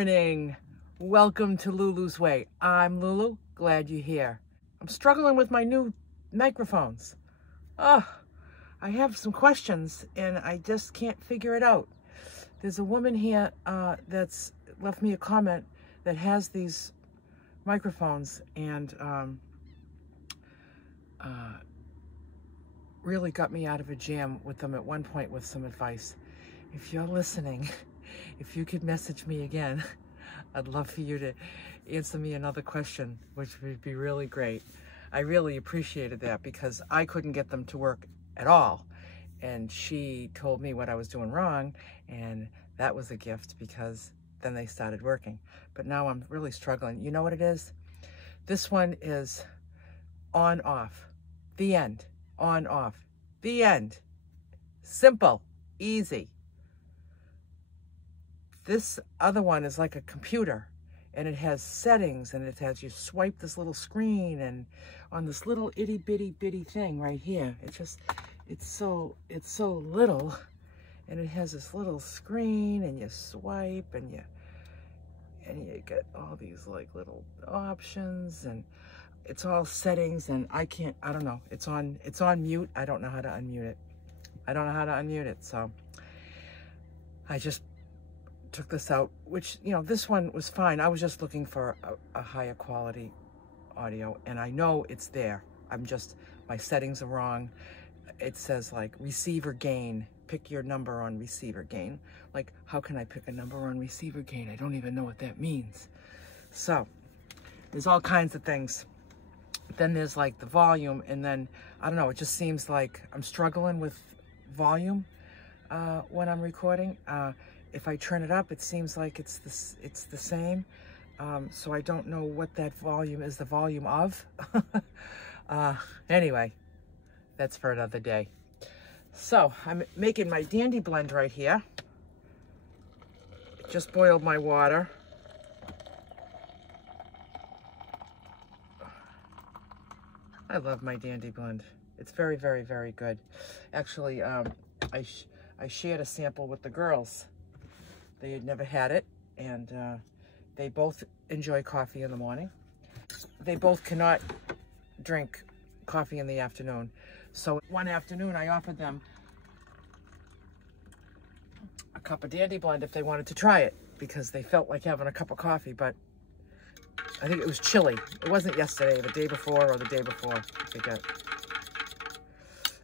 morning. Welcome to Lulu's Way. I'm Lulu. Glad you're here. I'm struggling with my new microphones. I have some questions and I just can't figure it out. There's a woman here that's left me a comment that has these microphones and really got me out of a jam with them at one point with some advice. If you're listening, if you could message me again, I'd love for you to answer me another question, which would be really great. I really appreciated that because I couldn't get them to work at all. And she told me what I was doing wrong, and that was a gift because then they started working. But now I'm really struggling. You know what it is? This one is on, off, the end, on, off, the end. Simple, easy. This other one is like a computer and it has settings and it has, you swipe this little screen and on this little itty bitty bitty thing right here. It's so little and it has this little screen and you swipe and you get all these like little options and it's all settings and I don't know. It's on mute. I don't know how to unmute it. So I just took this out, which, you know, this one was fine. I was just looking for a higher quality audio and I know it's there. My settings are wrong. It says like receiver gain, pick your number on receiver gain. Like, how can I pick a number on receiver gain? I don't even know what that means. So there's all kinds of things. Then there's like the volume and then, I don't know, it just seems like I'm struggling with volume when I'm recording. If I turn it up, it seems like it's the same. So I don't know what that volume is the volume of. Anyway, that's for another day. So I'm making my dandy blend right here. Just boiled my water. I love my dandy blend. It's very, very, very good. Actually, I shared a sample with the girls. They had never had it, and they both enjoy coffee in the morning. They both cannot drink coffee in the afternoon. So one afternoon, I offered them a cup of dandy blend if they wanted to try it, because they felt like having a cup of coffee, but I think it was chilly. It wasn't yesterday, the day before or the day before, I forget.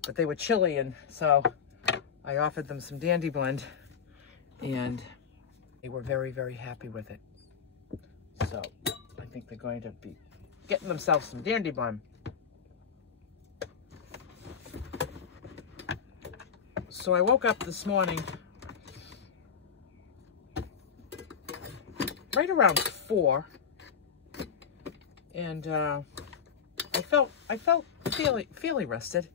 But they were chilly, and so I offered them some dandy blend, and they were very, very happy with it. So I think they're going to be getting themselves some dandy blend. So I woke up this morning right around 4, and I felt fairly rested,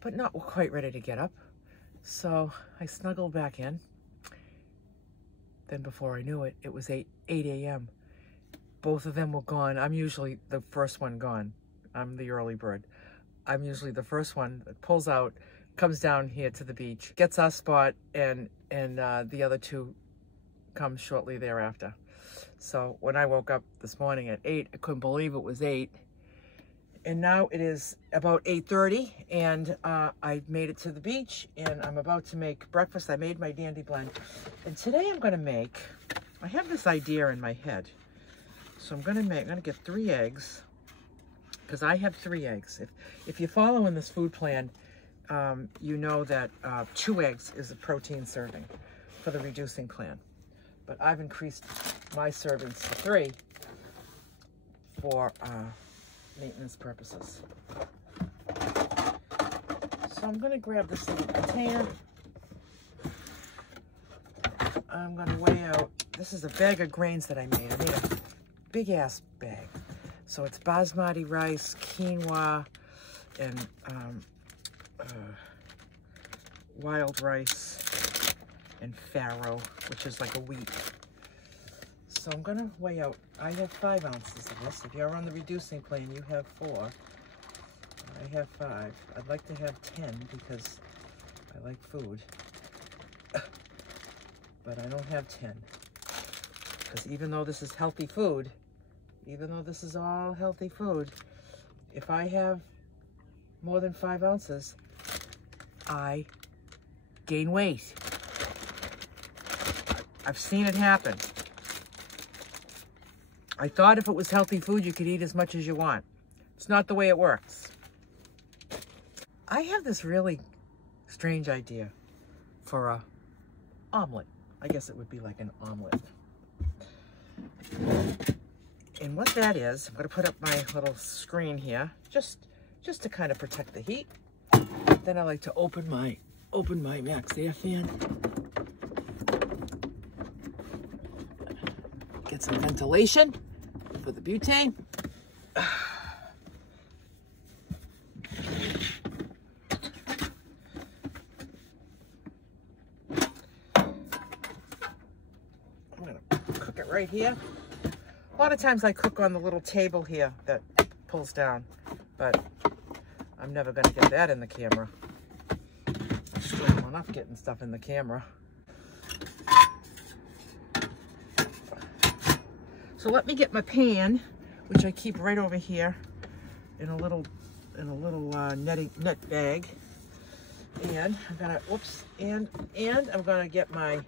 but not quite ready to get up. So I snuggled back in. Then before I knew it, it was 8 a.m. Both of them were gone. I'm usually the first one gone. I'm the early bird. I'm usually the first one that pulls out, comes down here to the beach, gets our spot, and the other two come shortly thereafter. So when I woke up this morning at 8, I couldn't believe it was 8. And now it is about 8:30, and I made it to the beach, and I'm about to make breakfast. I made my dandy blend, and today I'm going to I have this idea in my head. So I'm going to get 3 eggs, because I have 3 eggs. If you're following this food plan, you know that 2 eggs is a protein serving for the reducing plan. But I've increased my servings to 3 for maintenance purposes. So I'm going to grab this little container. I'm going to weigh out, this is a bag of grains that I made. I made a big ass bag. So it's basmati rice, quinoa, and wild rice, and farro, which is like a wheat. So I'm going to weigh out, I have 5 ounces of this. If you're on the reducing plan, you have 4. I have 5. I'd like to have 10 because I like food. But I don't have 10. Because even though this is healthy food, even though this is all healthy food, if I have more than 5 ounces, I gain weight. I've seen it happen. I thought if it was healthy food, you could eat as much as you want. It's not the way it works. I have this really strange idea for a omelet. I guess it would be like an omelet. And what that is, I'm going to put up my little screen here, just to kind of protect the heat. Then I like to open my Max Air fan. Get some ventilation for the butane. I'm going to cook it right here. A lot of times I cook on the little table here that pulls down, but I'm never going to get that in the camera. I'm struggle enough getting stuff in the camera. So let me get my pan, which I keep right over here in a little net bag, and I'm gonna and I'm gonna get my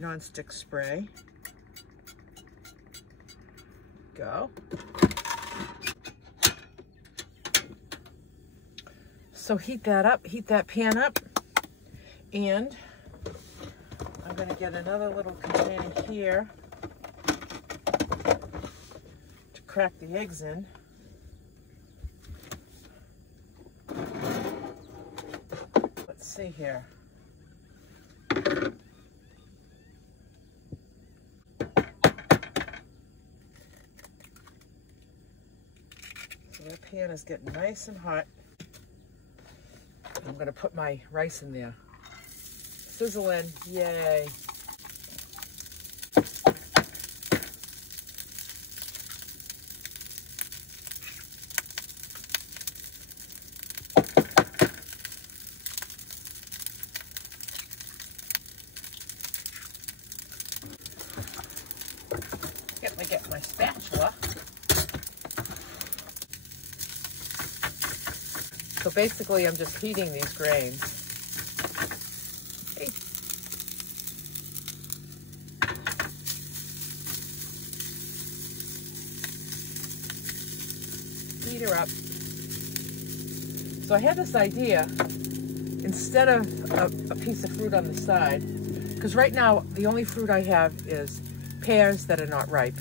nonstick spray. Go. So heat that pan up, and I'm going to get another little container here to crack the eggs in. Let's see here. So that pan is getting nice and hot. I'm going to put my rice in there. Sizzling, yay. Get my spatula. So basically, I'm just heating these grains. Hey. Heat her up. So I had this idea, instead of a piece of fruit on the side, because right now the only fruit I have is pears that are not ripe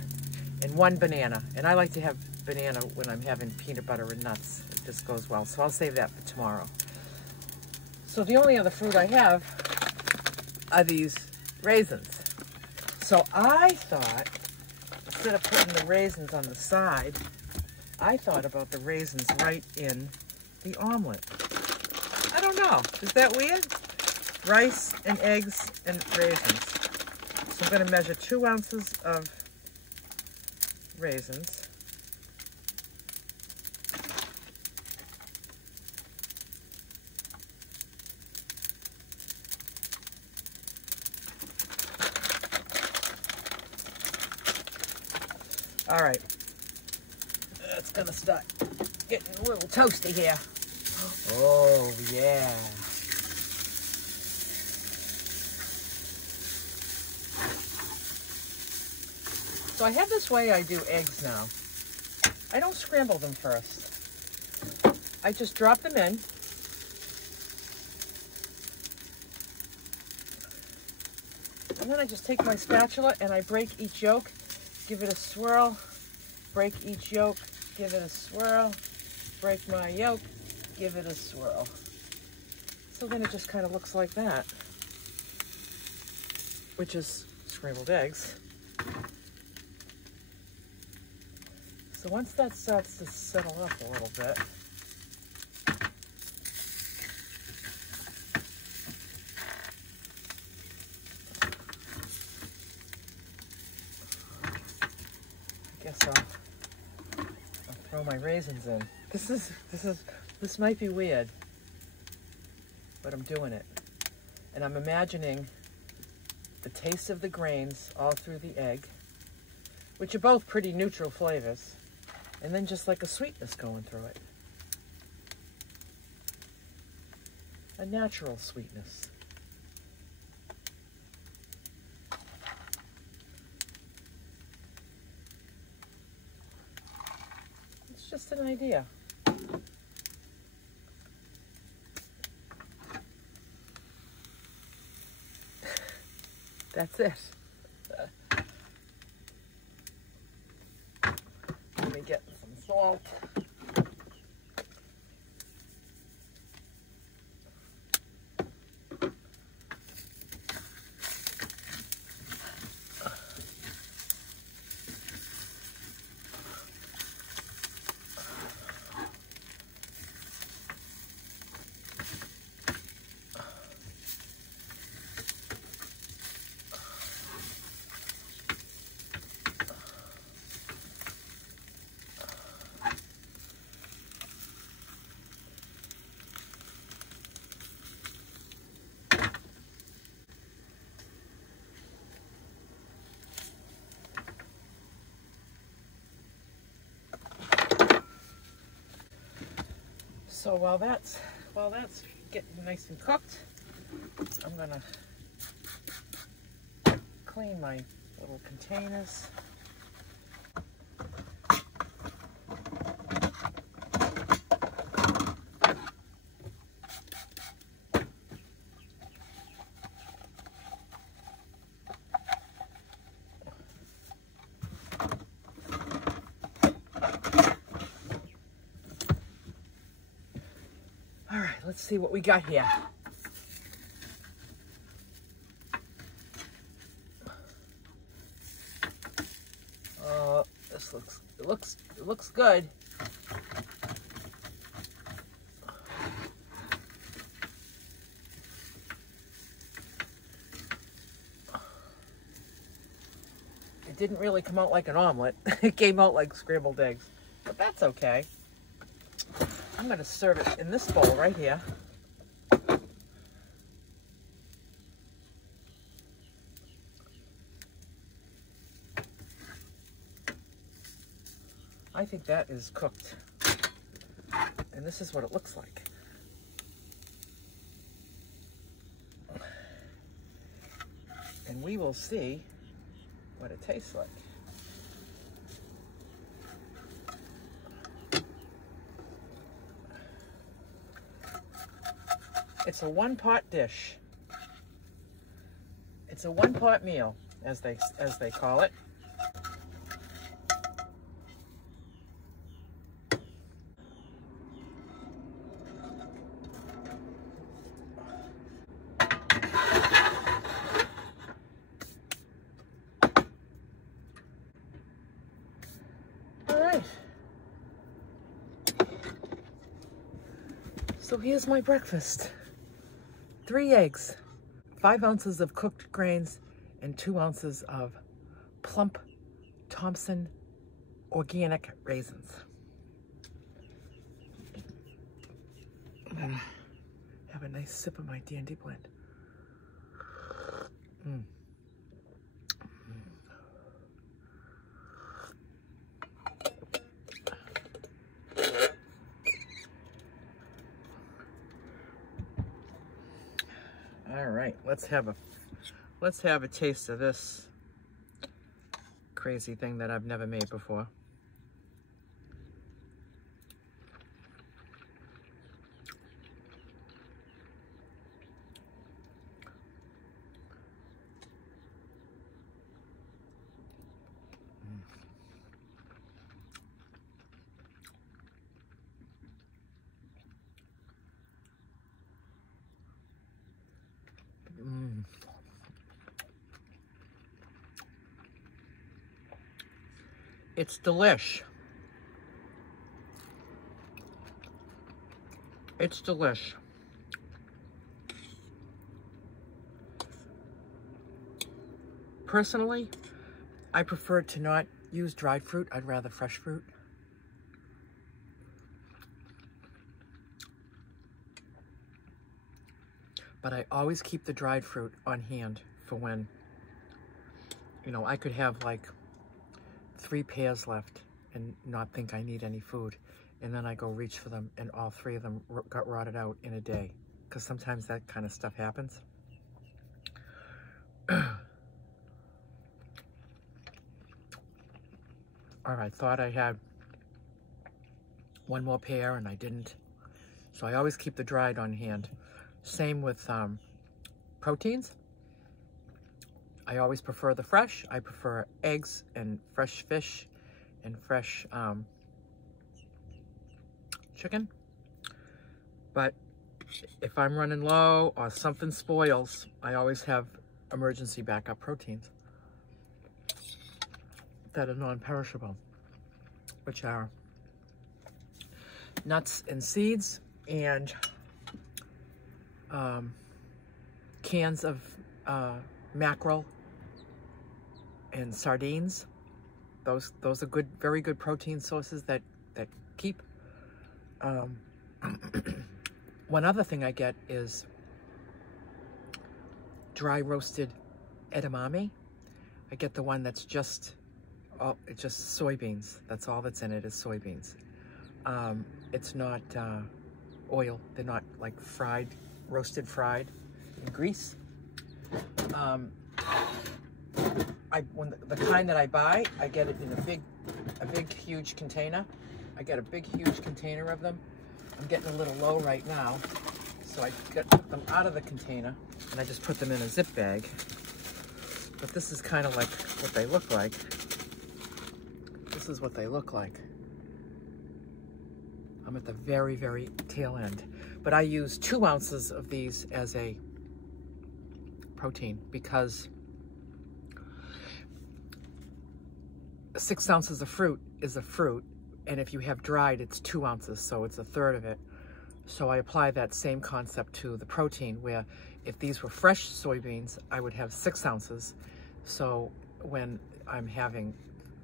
and 1 banana. And I like to have banana when I'm having peanut butter and nuts. It just goes well. So I'll save that for tomorrow. So the only other fruit I have are these raisins. So I thought, instead of putting the raisins on the side, I thought about the raisins right in the omelet. I don't know. Is that weird? Rice and eggs and raisins. So I'm going to measure 2 ounces of raisins. All right, it's gonna start getting a little toasty here. Oh yeah. So I have this way I do eggs now. I don't scramble them first. I just drop them in. And then I just take my spatula and I break each yolk, give it a swirl, break each yolk, give it a swirl, break my yolk, give it a swirl. So then it just kind of looks like that, which is scrambled eggs. So once that starts to settle up a little bit, I guess I'll throw my raisins in. This might be weird, but I'm doing it. And I'm imagining the taste of the grains all through the egg, which are both pretty neutral flavors, and then just like a sweetness going through it. A natural sweetness. It's just an idea. That's it. Let me get some salt. So while that's getting nice and cooked, I'm gonna clean my little containers. All right, let's see what we got here. Oh, it looks good. It didn't really come out like an omelet. It came out like scrambled eggs, but that's okay. I'm going to serve it in this bowl right here. I think that is cooked. And this is what it looks like. And we will see what it tastes like. It's a one-pot dish. It's a one-pot meal, as they call it. All right. So here's my breakfast. 3 eggs, 5 ounces of cooked grains, and 2 ounces of plump Thompson organic raisins. I'm gonna have a nice sip of my dandy blend. All right, let's have a taste of this crazy thing that I've never made before. It's delish. It's delish. Personally, I prefer to not use dried fruit. I'd rather fresh fruit. But I always keep the dried fruit on hand for when You know, I could have like 3 pears left and not think I need any food. And then I go reach for them and all 3 of them got rotted out in a day. Because sometimes that kind of stuff happens. All right, thought I had 1 more pear and I didn't. So I always keep the dried on hand. Same with proteins. I always prefer the fresh. I prefer eggs and fresh fish and fresh chicken. But if I'm running low or something spoils, I always have emergency backup proteins that are non-perishable, which are nuts and seeds and cans of mackerel and sardines. Those are good, very good protein sources that keep. One other thing I get is dry roasted edamame. I get the one that's just soybeans. That's all that's in it is soybeans. It's not oil. They're not like fried, roasted fried in grease. The kind that I buy, I get it in a big, huge container. I get a big, huge container of them. I'm getting a little low right now, so I took them out of the container and I just put them in a zip bag. But this is kind of like what they look like. This is what they look like. I'm at the very, very tail end. But I use 2 ounces of these as a protein because 6 ounces of fruit is a fruit, and if you have dried, it's 2 ounces, so it's 1/3 of it. So I apply that same concept to the protein, where if these were fresh soybeans, I would have 6 ounces. So when I'm having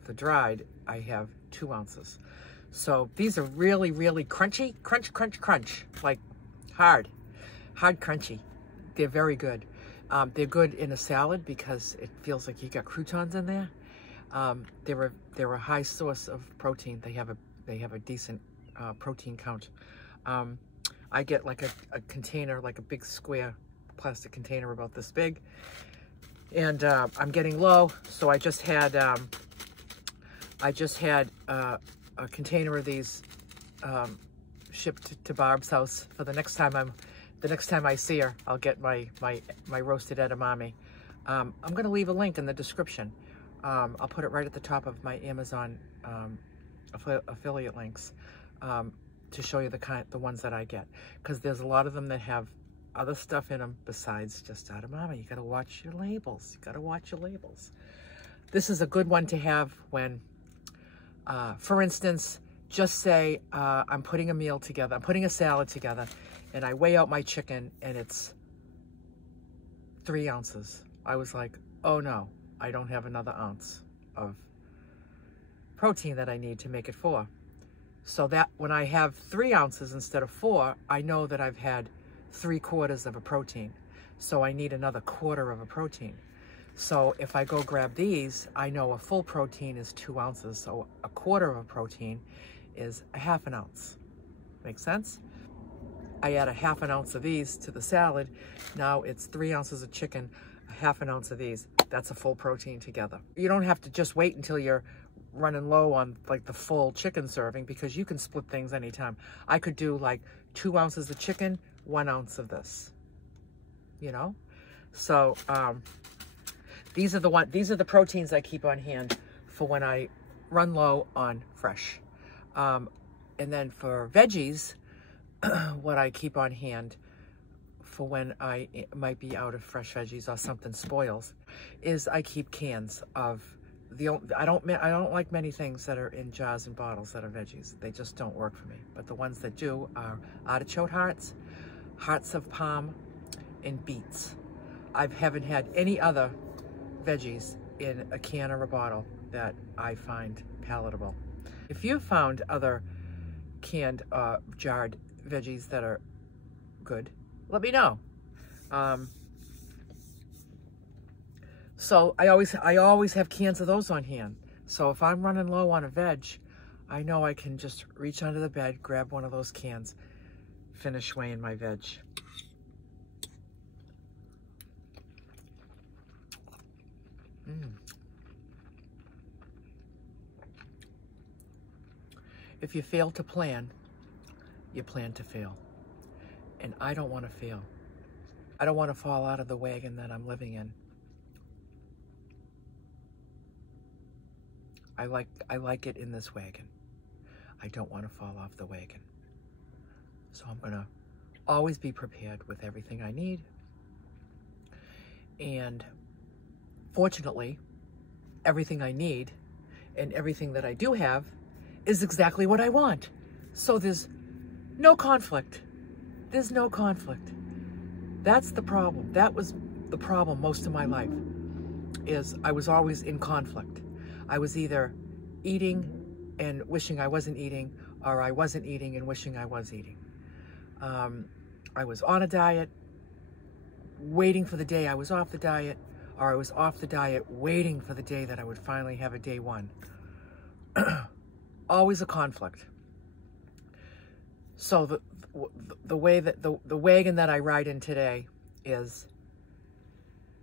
the dried, I have 2 ounces. So these are really, really crunchy, crunch, crunch, crunch, like hard crunchy. They're very good. They're good in a salad because it feels like you got croutons in there. They're a high source of protein. They have a decent protein count. I get like a container, like a big square plastic container about this big, and I'm getting low, so I just had a container of these shipped to Barb's house for the next time I see her. I'll get my roasted edamame. I'm going to leave a link in the description. I'll put it right at the top of my Amazon affiliate links to show you the ones that I get, because there's a lot of them that have other stuff in them besides just edamame. You got to watch your labels. You got to watch your labels. This is a good one to have when, for instance, just say I'm putting a meal together. I'm putting a salad together, and I weigh out my chicken, and it's 3 ounces. I was like, oh no, I don't have another ounce of protein that I need to make it 4. So that when I have 3 ounces instead of 4, I know that I've had 3/4 of a protein. So I need another 1/4 of a protein. So if I go grab these, I know a full protein is 2 ounces. So 1/4 of a protein is 1/2 ounce. Make sense? I add 1/2 ounce of these to the salad. Now it's 3 ounces of chicken, 1/2 ounce of these. That's a full protein together. You don't have to just wait until you're running low on like the full chicken serving, because you can split things anytime. I could do like 2 ounces of chicken, 1 ounce of this, you know? So these are the proteins I keep on hand for when I run low on fresh. And then for veggies, what I keep on hand for when I might be out of fresh veggies or something spoils is I keep cans of I don't like many things that are in jars and bottles that are veggies. They just don't work for me. But the ones that do are artichoke hearts, hearts of palm, and beets. I haven't had any other veggies in a can or a bottle that I find palatable. If you've found other canned jarred veggies that are good, let me know. So I always have cans of those on hand. So if I'm running low on a veg, I know I can just reach under the bed, grab one of those cans, finish weighing my veg. If you fail to plan, you plan to fail. And I don't want to fail. I don't want to fall out of the wagon that I'm living in. I like it in this wagon. I don't want to fall off the wagon. So I'm going to always be prepared with everything I need. And fortunately, everything I need and everything that I do have is exactly what I want. So there's no conflict. There's no conflict. That's the problem. That was the problem most of my life, is I was always in conflict. I was either eating and wishing I wasn't eating, or I wasn't eating and wishing I was eating. I was on a diet, waiting for the day I was off the diet, or I was off the diet, waiting for the day that I would finally have a day one. Always a conflict. So the wagon that I ride in today is,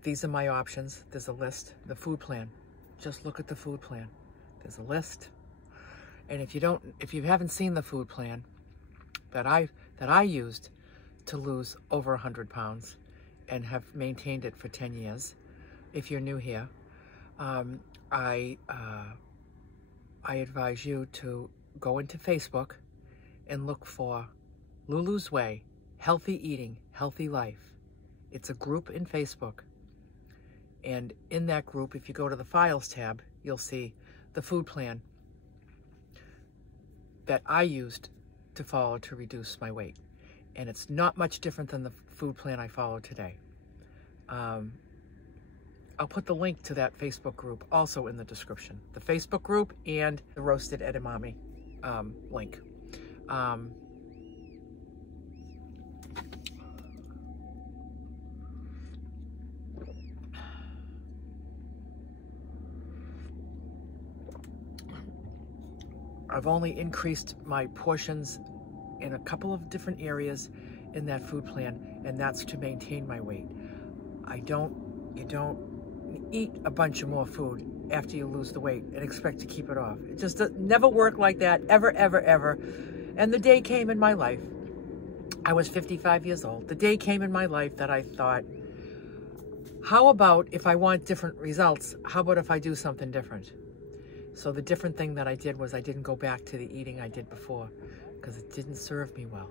these are my options. There's a list, the food plan. Just look at the food plan. There's a list. And if you haven't seen the food plan that I used to lose over 100 pounds and have maintained it for 10 years, if you're new here, I advise you to go into Facebook and look for Lulu's Way, Healthy Eating, Healthy Life. It's a group in Facebook. And in that group, if you go to the Files tab, you'll see the food plan that I used to follow to reduce my weight. And it's not much different than the food plan I follow today. I'll put the link to that Facebook group also in the description. The Facebook group and the roasted edamame link. I've only increased my portions in a couple of different areas in that food plan, and that's to maintain my weight. You don't eat a bunch of more food after you lose the weight and expect to keep it off. It just never worked like that, ever, ever, ever. And the day came in my life, I was 55 years old. The day came in my life that I thought, how about if I want different results, how about if I do something different? So the different thing that I did was I didn't go back to the eating I did before, because it didn't serve me well.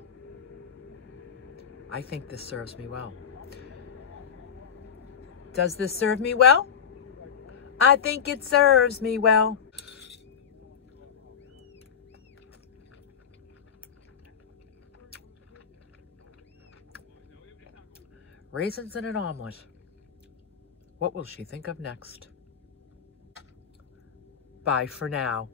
I think this serves me well. Does this serve me well? I think it serves me well. Raisins in an omelet. What will she think of next? Bye for now.